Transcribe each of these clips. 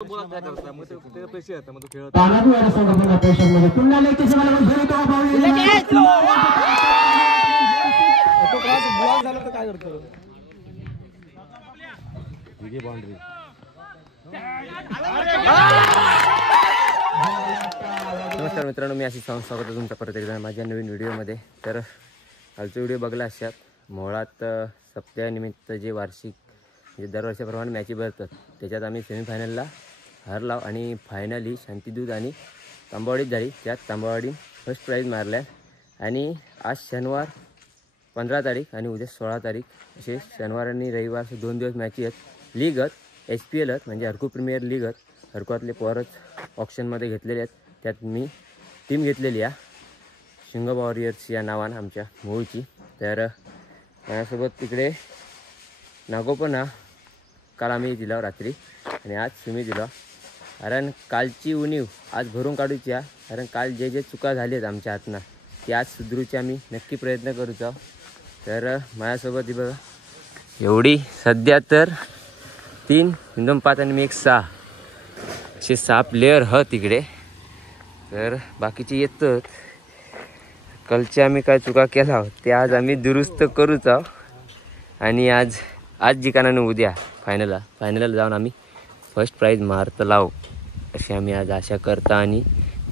नमस्कार मित्रांनो, मी आशिष स्वागत आहे तुमचं परत एकदा माझ्या नवीन व्हिडिओमध्ये. तर कालचा व्हिडिओ बघला अशात मोहळात सप्त्यानिमित्त जे वार्षिक म्हणजे दरवर्षाप्रमाणे मॅची भरतात त्याच्यात आम्ही सेमीफायनलला हरलो आणि फायनली शांतिदूत आणि तांबवाडीत झाली. त्यात तांबवाडी फर्स्ट प्राईज मारल्या आणि आज शनिवार 15 तारीख आणि उद्या 16 तारीख असे शनिवार आणि रविवार असे 2 दिवस मॅची आहेत. लीगत HPL म्हणजे हरकू प्रीमियर लीगत हरकुआतले पोरच ऑप्शनमध्ये घेतलेले आहेत. त्यात मी टीम घेतलेली आहे शिंग वॉरियर्स या नावानं आमच्या मूळची. तर माझ्यासोबत तिकडे नागो पण काल आम्ही दिला रात्री आणि आज तुम्ही दिला. कारण कालची उणीव आज भरून काढूची आहे. कारण काल जे चुका झाली आहेत आमच्या हातनं ती आज सुधरूची आम्ही नक्की प्रयत्न करूच आहोत. तर माझ्यासोबत बघा एवढी सध्या तर 3 2 5 आणि मी 1 6 असे 6 प्लेयर ह तिकडे. तर बाकीचे येतात कालचे आम्ही काय चुका केला आहोत ते आज आम्ही दुरुस्त करूच आहोत. आणि आज जिकानाने उद्या फायनलला जाऊन आम्ही फर्स्ट प्राईज मारत लावू अशी आम्ही आज आशा करता आणि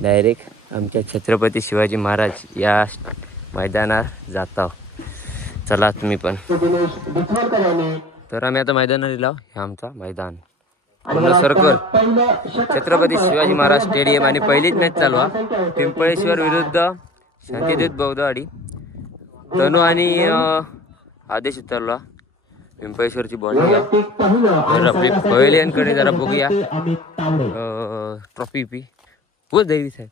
डायरेक्ट आमच्या छत्रपती शिवाजी महाराज या मैदानात जाता. चला तुम्ही पण. तर आम्ही आता मैदानात गेलो. हे आमचा मैदान पूर्ण सर्कल छत्रपती शिवाजी महाराज स्टेडियम आणि पहिलीच मॅच चालू आहे पिंपळेश्वर विरुद्ध शांतिदूत बौद्धवाडी. तनू आणि आदेश उतरला पिंपळेश्वरची बॉलिंग आहे. तर आपली पहिल्यांकडे जरा बघूया ट्रॉफी पी हो देवी साहेब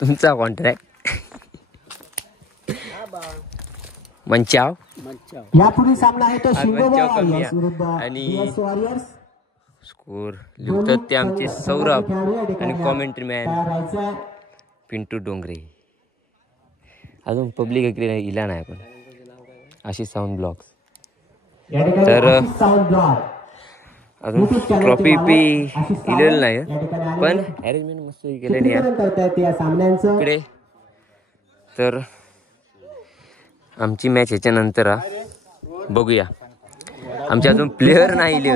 तुमचा कॉन्ट्रॅक्ट मंचाव यापुढील सामना आहे तो शिंग वॉरियर्स विरुद्ध आणि DS वॉरियर्स. स्कोर लिहतात ते आमचे सौरभ आणि कॉमेंट्री मॅन पिंटू डोंगरे. अजून पब्लिक इकडे इला नाही पण आशिष साऊंड ब्लॉग्स. तर अजून ट्रॉफी पी इलेलं नाही पण अरेंजमेंट मस्त केलेली आहे इकडे. तर आमची मॅच ह्याच्यानंतर बघूया. आमचे अजून प्लेयर नाही इले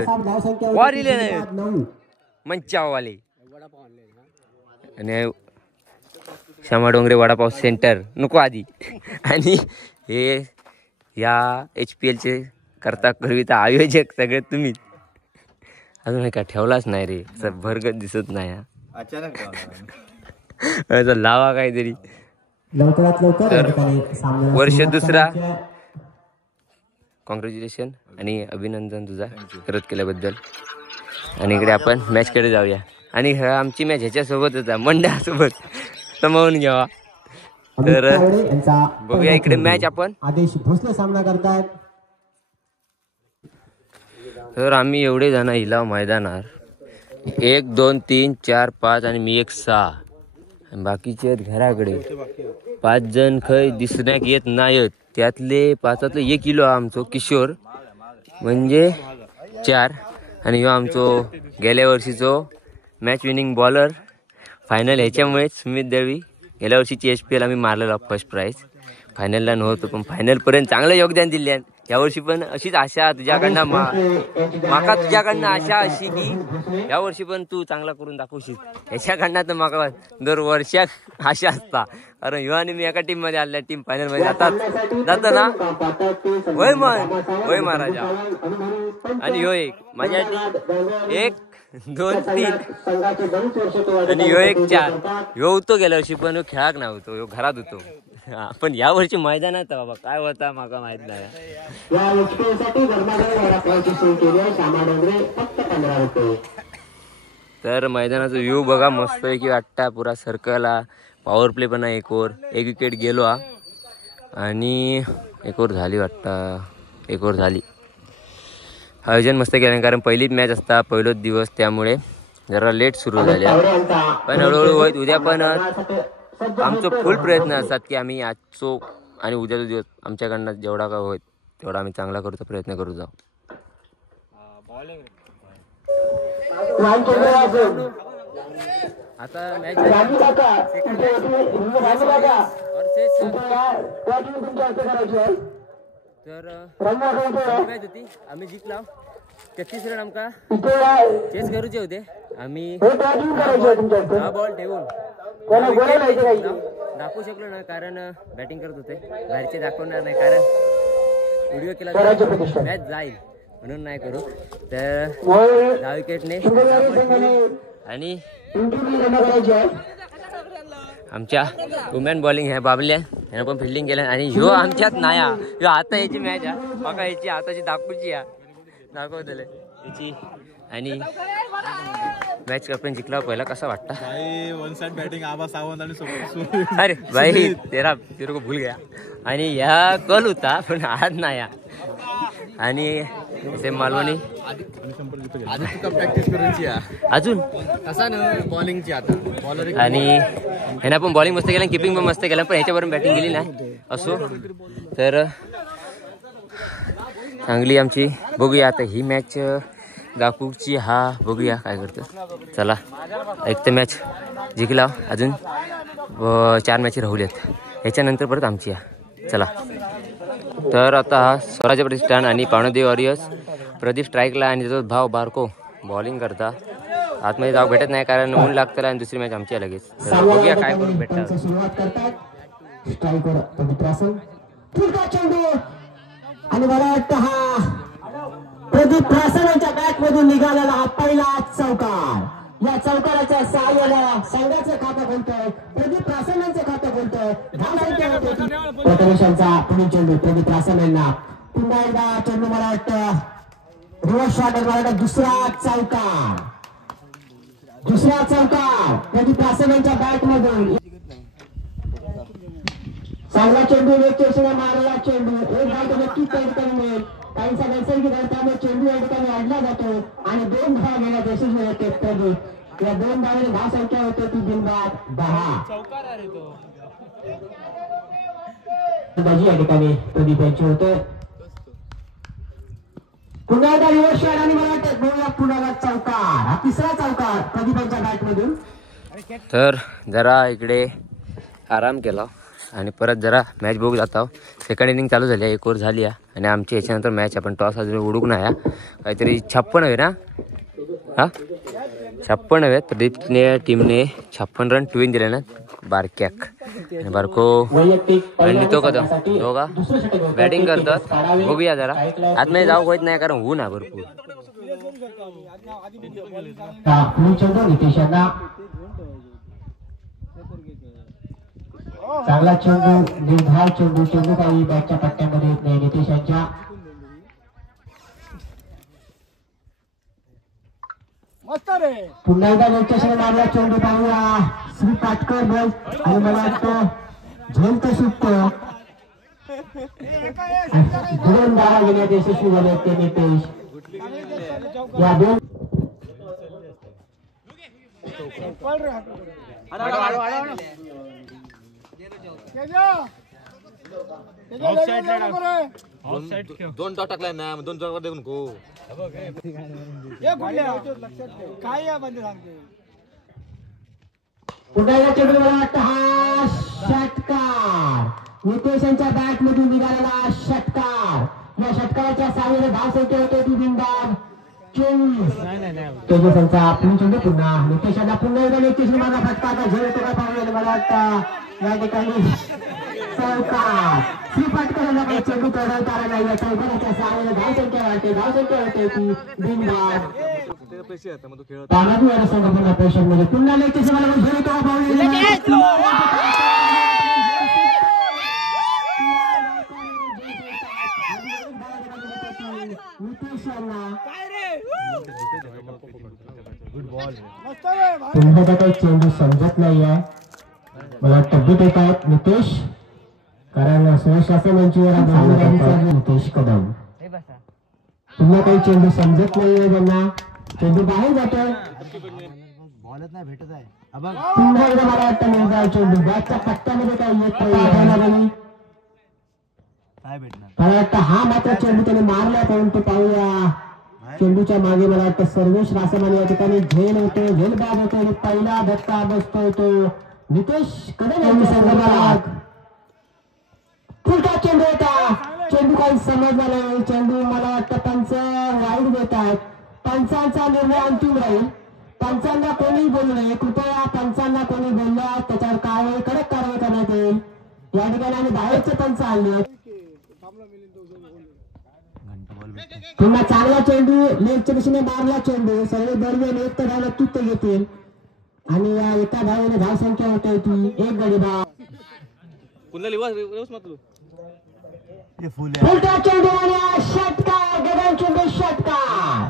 वार इले नाही मंचाववाले आणि श्यामा डोंगरे वडापाव सेंटर नको आधी. आणि हे या HPLचे करता करविता आयोजक सगळे तुम्ही. अजून काय ठेवलाच नाही रे असं भरगत दिसत नाही अचानक लावा काहीतरी. तर वर्ष दुसरा कॉंग्रॅच्युलेशन आणि अभिनंदन तुझा परत केल्याबद्दल. आणि इकडे आपण मॅचकडे जाऊया. आणि आमची मॅच ह्याच्यासोबतच आहे मंड्यासोबत समावून घ्यावा. तर बघूया इकडे मॅच आपण. आदेश भोसले सामना करतात. तर आम्ही एवढे जण इला मैदानात 1 2 3 4 5 आणि मी 1 6 बाकीचे आहेत घराकडे 5 जण खय दिसण्यात येत नाहीत. त्यातले 5 1 किलो आमचो किशोर म्हणजे 4 आणि ह्यो आमचो गेल्या वर्षीचो मॅच विनिंग बॉलर फायनल. ह्याच्यामुळे सुमित देवी गेल्या वर्षीची HPL आम्ही मारलेला फर्स्ट प्राईज. फायनलला नव्हतो पण फायनलपर्यंत चांगलं योगदान दिले. यावर्षी पण अशीच आशा तुझ्याकडनं माका तुझ्याकडनं आशा अशी की यावर्षी पण तू चांगला करून दाखवशील ह्याच्याकडनं. तर माका दरवर्षात आशा असता. कारण ह्यो आणि मी एका टीम मध्ये आल्या टीम फायनल मध्ये जात ना होय महाराजा. आणि ह्यो एक माझ्यासाठी 1 2 3 आणि ह्यो 1 4 ह्यो होतो गेल्या वर्षी पण ह्यो खेळाक नाही होतो ह्यो घरात होतो. पण या वर्षी मैदानात बाबा काय होता माका माहित नाही. तर मैदानाचा व्ह्यू बघा मस्त आहे की वाटता पुरा सर्कल पॉवर प्ले पण आहे. 1 ओव्हर 1 विकेट गेलो आणि 1 ओव्हर झाली वाटतं 1 ओव्हर झाली. आयोजन मस्त केलं कारण पहिलीच मॅच असता पहिलोच दिवस त्यामुळे जरा लेट सुरू झाल्या. पण हळूहळू होईल. उद्या पण आमचं फुल प्रयत्न असतात की आम्ही आजचो आणि उद्याचा दिवस आमच्याकडनं जेवढा काय होईल तेवढा आम्ही चांगला करूचा प्रयत्न करू जाऊ. आता मॅच राजू काका सेकंड राजू काका और शेष तुमच्या अर्थ करायची आहे तर रंग मॅच होती आम्ही जिंकला 33 रन आमका इथे चेस करूचे होते आम्ही बॅटिंग करायची आहे तुमच्या अर्थ 10 बॉल ठेवून कोणा बोलायला येते काही दाखवू शकलो ना कारण बॅटिंग करत होते बाहेरचे दाखवणार नाही कारण व्हिडिओ केला स्वराज्य प्रतिष्ठान. मॅच जाईल म्हणून नाही करू तर 10 विकेटने आणि करायची आहे आमच्या वुमेन बॉलिंग ह्या बाबल्या ह्यानं पण फिल्डिंग केलं आणि ह्यो आमच्यात नाया ह्यो आता याची मॅच आहे बघा याची आताची दाखवूची दाखवतले याची आणि मॅच कॅप्टन जिंकला पहिला कसा वाटता वन साइड बैटिंग आबा सावंत आणि अरे भाई तेरा तेरे को भूल गया आणि ह्या कल होता पण आज नाही आणि सेम मालवणी प्रॅक्टिस करूची अजून कसा ना बॉलिंगची आता बॉलर आणि ह्यानं पण बॉलिंग मस्त केलं किपिंग पण मस्त केलं पण ह्याच्यावरून बॅटिंग केली नाही असो तर चांगली आमची बघूया आता ही मॅच गाकूची हा बघूया काय करतो चला एक तर मॅच जिंकला अजून 4 मॅच राहुल्यात ह्याच्यानंतर परत आमची चला तर आता हा स्वराज्य प्रतिष्ठान आणि पावणदेव वॉरियर्स प्रदीप स्ट्राईकला आणि त्याचा भाव बारको बॉलिंग करता आतमध्ये जाऊ भेटत नाही कारण ऊन लागतं आणि दुसरी मॅच आमची लगेच तर बघूया काय करून भेटतात सुरुवात करतात स्ट्रायकर प्रदीप चेंडू आणि मला वाटतं हा प्रदीप प्रासनाच्या बॅट मधून निघालेला हा पहिला चौकार या चौकाराच्या सहाय्याला संघाचं खातं खोलतोय प्रदीप प्रासनांचं खातं खोलतोय प्रथमेशांचा पुढील चेंडू प्रदीप प्रासन यांना पुन्हा एकदा चेंडू मला वाटतं रिव्हर्स शॉट मला वाटतं दुसरा चौकार प्रदीप प्रासन यांच्या बॅट मधून चांगला चेंडू एक चेंडूला मारलेला चेंडू एक धाव नक्कीच त्या ठिकाणी मिळेल काहींचा नैसर्गिक आहे त्यामुळे चेंडू या ठिकाणी आणला जातो आणि 2 धाव घेण्यात यशस्वी होते प्रदीप या 2 धावांनी धाव संख्या होते ती बिनबाद 10 या ठिकाणी प्रदीप यांची होते पुन्हा एकदा रिव्हर्स शॉट आणि मला वाटतं पुन्हा चौकार हा तिसरा चौकार प्रदीप यांच्या बॅट मधून तर जरा इकडे आराम केला आणि परत जरा मॅच बघू जातो सेकंड इनिंग चालू झाली 1 ओव्हर झाली आणि आमची याच्यानंतर मॅच आपण टॉस अजून उडूक नाही काहीतरी 56 हवे ना हा 56 हवे प्रदीपने टीमने 56 रन ट्विन दिले ना बारक्याक आणि बारको आणि तो कदम दोघा बॅटिंग करतात बघूया जरा आतमध्ये जाऊ होत नाही कारण ऊन आहे भरपूर चांगला चेंडू निर्धार चेंडू काही बॅटच्या पट्ट्यामध्ये येत नाही नितेश यांच्या पुन्हा एकदा नितेशने मारला चेंडू पाहूया श्री पाटकर बॉल आणि मला वाटतं झोल तर सुटतो 2 धावा घेण्यात यशस्वी झाले ते नितेश या 2 2 डॉट टाकलाय ना 2 डॉट देऊन को पुन्हा एकदा चेंडू मला वाटतं हा षटकार नितेश यांच्या बॅट मधून निघालेला षटकार या षटकाराच्या सहाय्याने धाव संख्या होते ती बिनबाद 24 तेजसांचा चेंडू पुन्हा नितेशांना पुन्हा एकदा नितेश मारला फटका आता झेल तो का पाहूया मला वाटतं या ठिकाणी चौकार श्री पाटकर चेंडू करणार कारण नाही या चौकाराच्या सहाय्याने धाव संख्या वाढते ती बिनबाद तानाजी संघ पुन्हा प्रेशर मध्ये पुन्हा नितेश मला झेल तो पाहूया तुम्हाला काही चेंडू समजत नाही आहे मला तब्येत येत आहेत नितेश कारण सहशासन यांची नितेश कदम तुम्हाला काही चेंडू समजत नाहीये त्यांना चेंडू बाहेर जातोय पुन्हा एकदा मला वाटतं निर्धार चेंडू बॅटच्या पट्ट्यामध्ये काही येत नाही मला वाटतं हा मात्र चेंडू त्याने मारला परंतु पाहूया चेंडूच्या मागे मला वाटतं सर्वेश रासमान या ठिकाणी झेल होतो, झेल बाद होतो आणि पहिला धक्का बसतोय तो नितेश कदम यांच्या संदर्भात. फुलटा चेंडू होता, चेंडू काही समजला नाही. चेंडू मला वाटतं पंच वाईट देतात. पंचांचा निर्णय अंतिम राहील. पंचांना कोणी बोलू नये, कृपया पंचांना कोणी बोलल्या त्याच्यावर कारवाई, कडक कारवाई करण्यात येईल. या ठिकाणी आम्ही बाहेरचे पंच आणले. पुन्हा चांगला चेंडू लेगच्या दिशेने मारला चेंडू, सर्व दरम्यान एक तर धाव नक्कीच ते घेतील आणि या एका धावेने धाव संख्या होते ती एक गडी धाव. फुलटा चेंडू आणि षटकार, गगन चेंडू षटकार.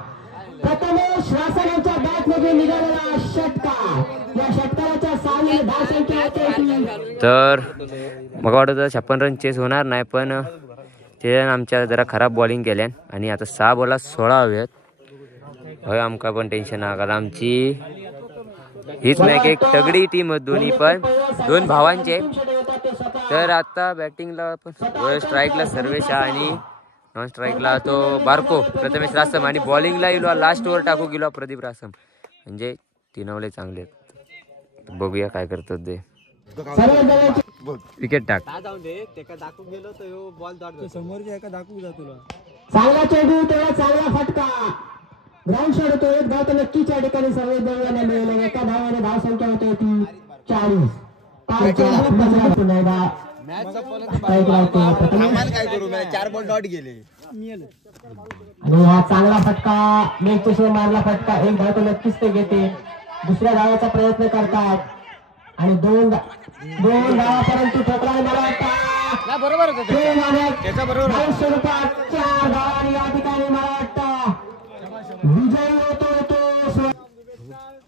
प्रथमेश रासने यांच्या बॅट मध्ये निघालेला षटकार. या षटकाराच्या 6 धाव संख्या होते ती. तर मग वाटत होतं 56 रन चेस होणार नाही, पण ते आमच्या जरा खराब बॉलिंग केल्यान आणि आता 6 बॉलात 16 हवेत. हय आमका पण टेन्शन ना, कारण आमची हीच मॅच एक तगडी टीम दोन्ही पण 2 भावांचे. तर आता बॅटिंगला पण स्ट्राईकला सर्वेश आणि नॉन स्ट्राईकला तो बारको प्रथमेश रासम आणि बॉलिंगला येलो लास्ट ओव्हर टाकू गेलो प्रदीप रासम. म्हणजे तीनवले चांगले आहेत. बघूया काय करतात ते. विकेट टाक. चांगला चेंडू, तेवढा चांगला फटका. ग्राउंड शॉट होतो, एक धाव तर नक्कीच या ठिकाणी सर्व दरम्यान मिळेल. एका धावाने धाव संख्या होते ती 40. आणि हा चांगला फटका, मेघच्या मारला फटका, एक धाव तर नक्कीच ते घेते. दुसऱ्या धावाचा प्रयत्न करतात आणि दोन धावापर्यंत ठोकला. मला वाटतं बरोबर स्वरूपात 4 धावांनी या ठिकाणी मला वाटतं विजयी होतो तो.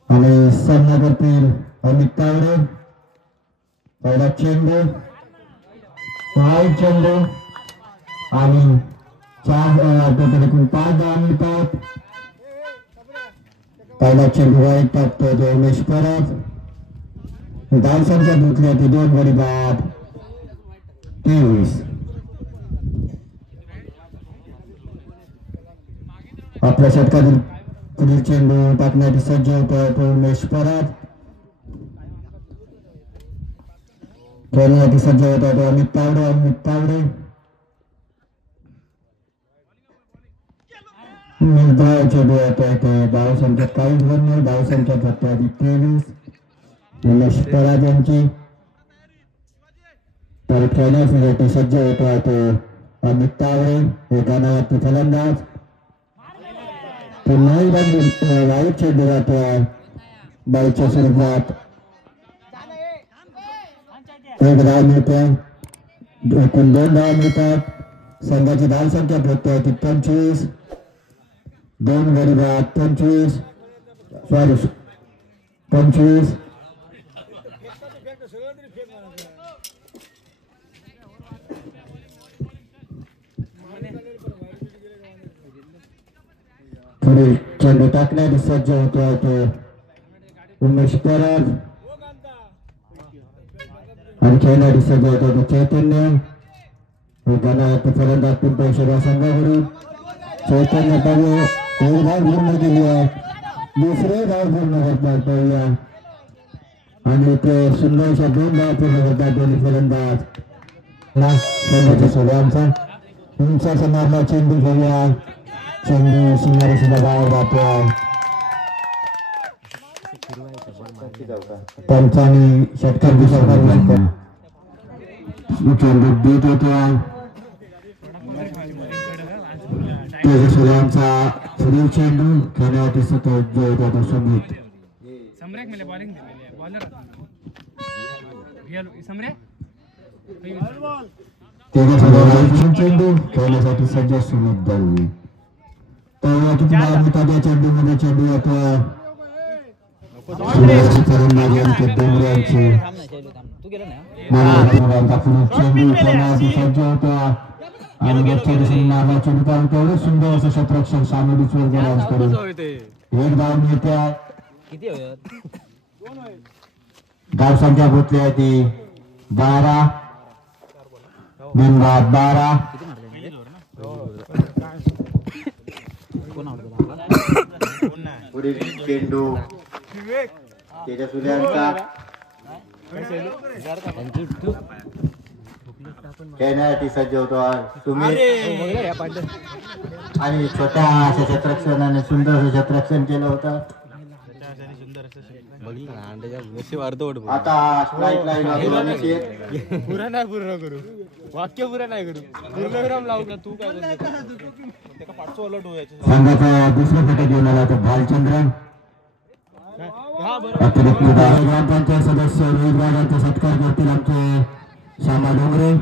आणि संघातील अमित तावडे पहिला चेंडू, वाईट चेंडू आणि 5 धावा मिळतात. पहिला चेंडू वाईट टाकतो तो उमेश परब. धाव संख्या घेतली होती 2 गडी बाद 23. आपल्या षटकातील पुढील चेंडू टाकण्यासाठी सज्ज होतो तो उमेश परब. खेळण्यासाठी सज्ज होता तो अमित तावडे. धाव चेंडू होता तो धाव संख्या काहीच बनणार. धाव संख्या फक्त 23. उमेश परब यांची. तर खेळण्यासाठी सज्ज होता तो अमित तावडे. एका नावात फलंदाज. पुन्हा वाईट चेंडू जातो बाईच्या स्वरूपात. एक धाव मिळते, एकूण 2 धाव मिळतात. संघाची धाव संख्या भेटते ती 25. 2 गडी बाद 25. पुढे चेंडू टाकण्यासाठी सज्ज होतो तो उमेश परब आणि खेळण्यासाठी सज्ज होतो तो चैतन्य. फलंदाज पिंपळ शेरा संघाकडून चैतन्य पाहू. एक धाव पूर्ण केली आहे, दुसरे धाव पूर्ण करतात पाहूया. आणि ते सुंदरशा 2 धाव पूर्ण करतात दोन्ही फलंदाज. संघाच्या सोबत उंचाचा मारला चेंडू घेऊया. चेंडू सुंदर सुद्धा बाहेर जातो. पंचांनी षटकार चेंडू देत होता. सूर्यांचा पुढील चेंडू खेळण्यासाठी सतत जो होता तो संगीत. चेंडू खेळण्यासाठी सज्ज सुमित दळवी. तर त्या चेंडूमध्ये चेंडू येतो डोंगरे यांची. चेंडू खेळण्यासाठी सज्ज होता आणि गच्च्या दिशेने मारला चेंडू कारण तेवढे सुंदर असं क्षेत्ररक्षण सामोरी स्वर्गराजकडून. एक धाव मिळते. धाव संख्या घेतली आहे ती 12. 12. पुढील चेंडू तेजस्वियांचा खेळण्यासाठी सज्ज होतो सुमित आणि छोट्या अशा क्षेत्ररक्षणाने सुंदर असं क्षेत्ररक्षण केलं होतं. आता स्ट्राईक लाईन पूर्ण करू वाक्य पुरा नाही करू पूर्णविराम लावू का तू काय संघाचा दुसरा फटक घेऊन आला तो भालचंद्रन. अतिरिक्त ग्रामपंचायत सदस्य रोहित राजांचा सत्कार करतील आमचे श्यामा डोंगरे.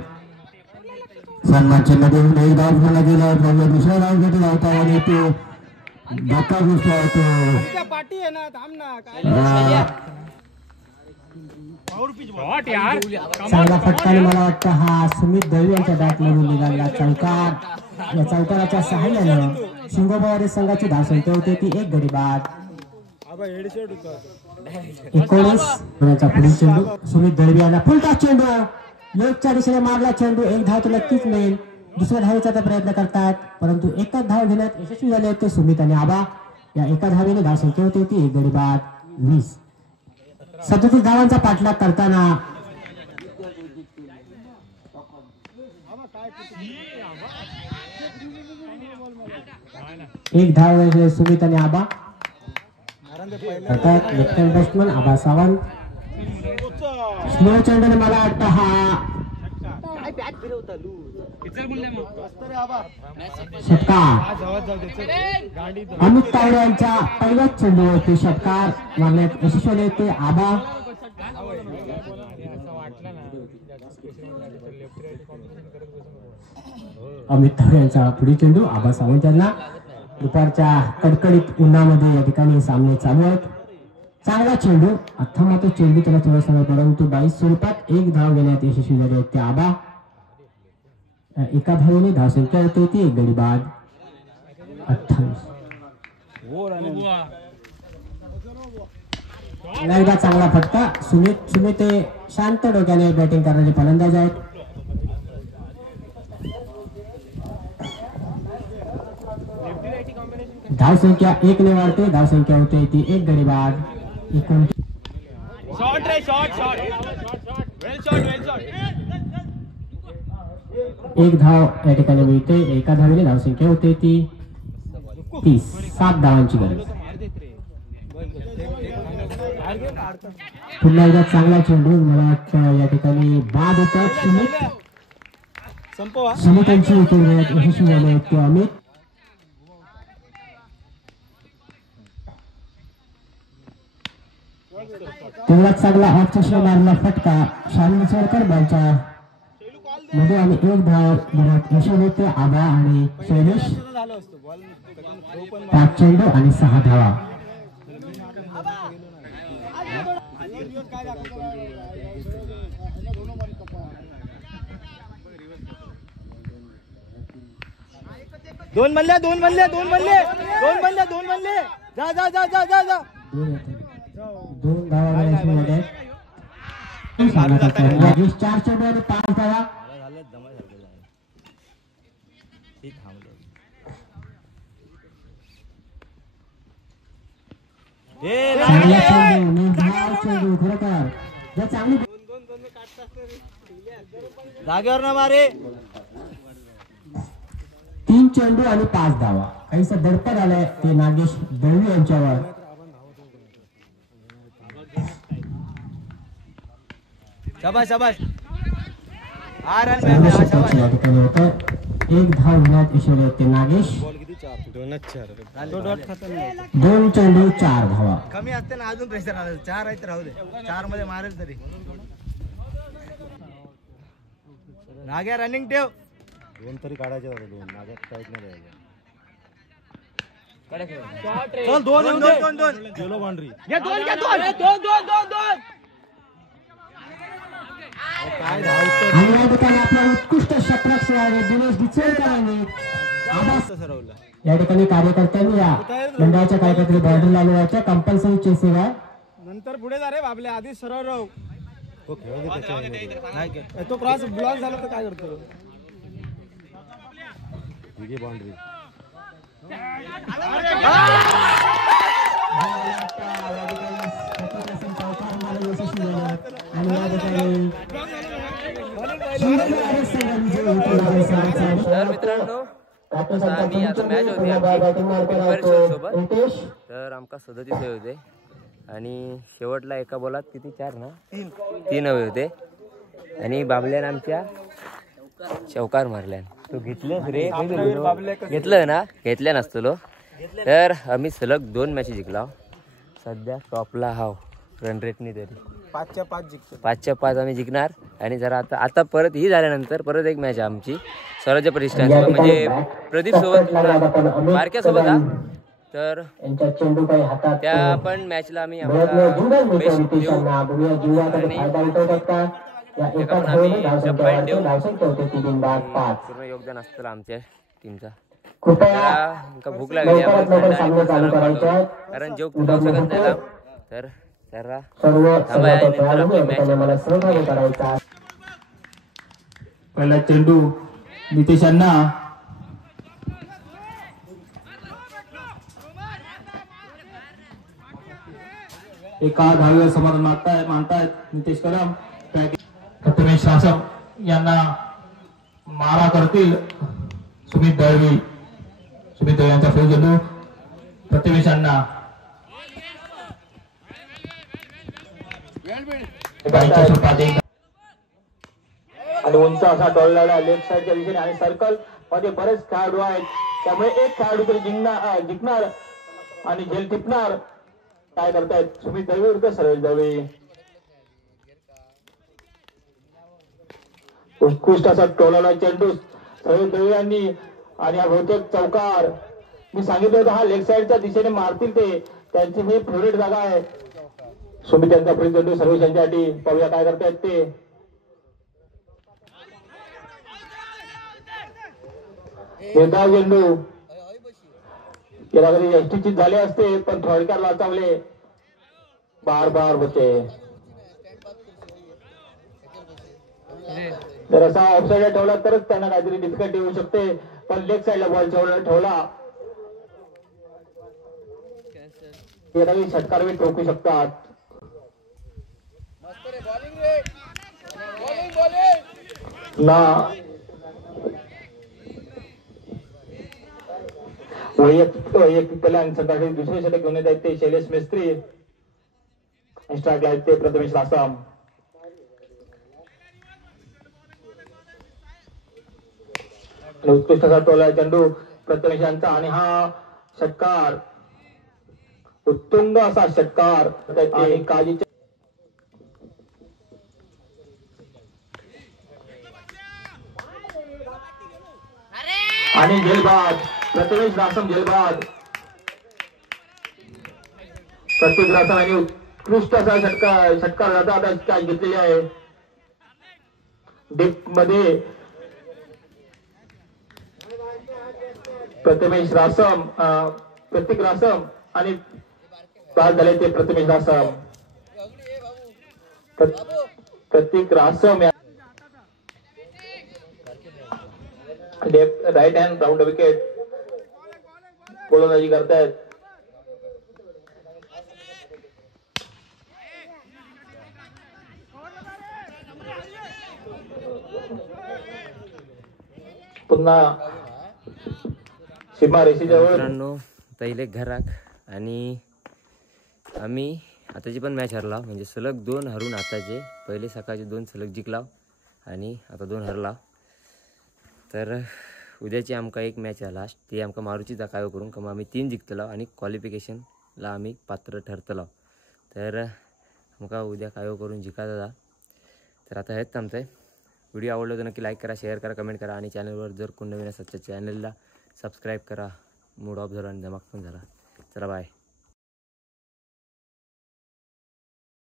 सन्मान चिन्ह देऊन एक धाव घेतला गेला. दुसरा धाव घेतला होता आणि तो धक्का घुसला होतो. चांगला फटका आणि मला वाटतं हा सुमित दळवी यांच्या बॅटमधून निघाला चौकार. या चौकाराच्या सहाय्यानं शिंगोबावाडी संघाची धावसंख्या होते ती 1 गडी बाद. 19 पुढील चेंडू सुमित दळवी यांना फुलटा चेंडू लेगच्या दिशेने मारला चेंडू. 1 धाव तर नक्कीच मिळेल. दुसऱ्या धावेचा प्रयत्न करतात परंतु एकच धाव घेण्यात यशस्वी झाले होते सुमित आणि आबा. या एका धावेने धावसंख्या होती ती 1 गडी बाद 20. 37 धावांचा पाठलाग करताना एक धाव सुमित आणि आबा. लेफ्टनंट बॅट्समन आबा सावंत. स्लो चेंडूने मला वाटतं हा षटकार. अमित तावडे यांच्या पहिल्याच चेंडूवरती षटकार मारण्यात यशस्वी होते आबा. अमित तावडे यांचा पुढील चेंडू आबा सावंत यांना. दुपारच्या कडकडीत उन्हामध्ये या ठिकाणी सामने चालू आहेत. चांगला चेंडू अथवा मात्र चेंडू त्याला थोडा समय परंतु 22 स्वरूपात 1 धाव घेण्यात यशस्वी झाले होते आबा. एका धावेने धावसंख्या होते ती 1 गडी बाद 28. एकदा चांगला फटका. सुमित शांत डोक्याने बॅटिंग करणारे फलंदाज आहेत. धावसंख्या 1 ने वाढते. धावसंख्या होते ती 1 गडी बाद 29. एक धाव या ठिकाणी मिळते. एका धावेने धावसंख्या होते ती 30. 7 धावांची गरज. पुन्हा एकदा चांगला चेंडू मला वाटतं या ठिकाणी बाद होतात. सुमितांची विकेट घेण्यात यशस्वी झाले होते अमित. तेवढाच चांगला ऑफ चष्मा मारला फटका शालिनी सरकर बॉलच्या मध्ये आणि 1 धाव घेण्यात यशस्वी होते आबा आणि शैलेश. 5 चेंडू आणि 6 धावा. दोन म्हणले जा जा जा जा जा जा 2 धावा यशस्वी झाले. 4 चेंडू आणि 5 धावा. चांगला चेंडू खरोखर जर चांगली जागेवर ना मारे. 3 चेंडू आणि 5 धावा. काहीसा दडपण आलाय ते नागेश दळवी यांच्यावर. शाबाश शाबाश. या ठिकाणी होतं. 1 धाव घेण्यात यशस्वी होते नागेश. 2 चेंडू 4 धावा. कमी असते ना अजून प्रेशर आलं. 4 आहे तर राहू दे. 4 मध्ये मारेल तरी. नाग्या रनिंग ठेव. 2 तरी काढायचे होते. 2 नाग्यात काहीच नाही द्यायचं. चल 2 गेलो बाउंड्री. घे 2 आणि या ठिकाणी आपला उत्कृष्ट क्षेत्ररक्षक दिनेश डिचोलकरांनी या ठिकाणी कार्यकर्त्यांनी या मंडळाच्या कार्यकर्ते बॉर्डर लावल्याच्या कंपल्सरी चेसिंग आहे. नंतर पुढे जा रे बाबले. आधी सरळ राहू. तो क्रॉस ब्लॉक झाला तर काय करतो. बाउंड्री तर मित्रांनो आता आम्ही आता मॅच होती आमची सोबत, तर आमका 37 हवे होते आणि शेवटला एका बॉलात किती 4 ना 3 हवे होते आणि बाबल्यान आमच्या चौकार मारल्यान. तो घेतलेस रे घेतलं ना घेतल्या नसतलो. तर आम्ही सलग 2 मॅच जिंकला. सध्या टॉपला हाव रन रेटनी तरी 5च्या 5 आम्ही जिंकणार. आणि जरा आता परत ही झाल्यानंतर परत एक मॅच आहे आमची स्वराज्य प्रतिष्ठान म्हणजे प्रदीप सोबत बारक्या सोबत हा. तर त्या पण मॅचला आम्ही आम्हाला बेस्ट देऊ आणि पण आम्ही डब्बाईन देऊ पूर्ण योगदान असतं आमच्या टीमचा. भूक लागली कारण जेव खाऊ शकत नाही ना. तर जरा पहिला चेंडू नितेश अण्णा, एका धावेवर समाधान मानतायत नितेश कदम. प्रथमेश शासक यांना मारा करतील सुमित दळवी. सुमित दळवी यांचा फेल चेंडू प्रथमेश अण्णा आणि उंच असा डोललेला लेफ्ट साईडच्या दिशेने आणि सर्कल मध्ये बरेच खेळाडू आहेत, त्यामुळे एक खेळाडू तरी जिंकणार आणि झेल टिपणार. काय करतायत सुमित दळवी विरुद्ध सर्वेश दळवी. उत्कृष्ट असा टोलाला चेंडू सर्वेश दळवी यांनी आणि हा बहुतेक चौकार. मी सांगितलं होतं हा लेग साईडच्या दिशेने मारतील ते, त्यांची ही फेवरेट जागा आहे. सुमित यांचा पुढील चेंडू सर्वेश यांच्यासाठी. पाहूया काय करतायत ते. निर्धाव चेंडू याला कधी एसटीची झाले असते पण थोडक्यात वाचवले. बार होते. जर असा ऑफसाईडला ठेवला तरच त्यांना काहीतरी डिफिकल्टी होऊ शकते, पण लेग साईडला बॉल ठेवला एखादी षटकार बी ठोकू शकतात. ना वैयक्तिक पहिल्या दुसरे षटक घेऊन येत आहेत ते शैलेश मिस्त्री. स्ट्राईकला आहेत ते प्रथमेश रासम. उत्कृष्ट असा टोला चेंडू प्रथमेश यांचा आणि हा षटकार उत्तुंग असा षटकार आणि काळजीच्या आणि झेलबाद प्रथमेश रासम झेलबाद. प्रत्येक रासम आणि उत्कृष्ट असा षटकार आता कॅच घेतलेली आहे डिप मध्ये. प्रथमेश रासम प्रत्येक रासम आणि बाद झाले ते प्रथमेश रासम. प्रत्येक Rasam left right hand round wicket गोलंदाजी करतायत. पुन्हा सीमा रेषेजवळ मित्रांनो तैले घराक आणि आम्ही आताची पण मॅच हरला म्हणजे सलग 2 हरून आताचे पहिले सकाळचे 2 सलग जिंकला आणि आता 2 हरला. तर उद्याची आमका एक मॅच आहे लास्ट ती आमका मारूची काय करून का आम्ही 3 जिंकतलो आणि क्वालिफिकेशनला आम्ही पात्र ठरतलो. तर आमका उद्या काय करून जिंकायचा जा. तर आता हेच थांबतंय. व्हिडिओ आवडला तर नक्की लाईक करा, शेअर करा, कमेंट करा आणि चॅनलवर जर कोण नवीन असेल तर चॅनलला सबस्क्राईब करा. मूड ऑफ झाला आणि धमाक पण झाला. चला बाय.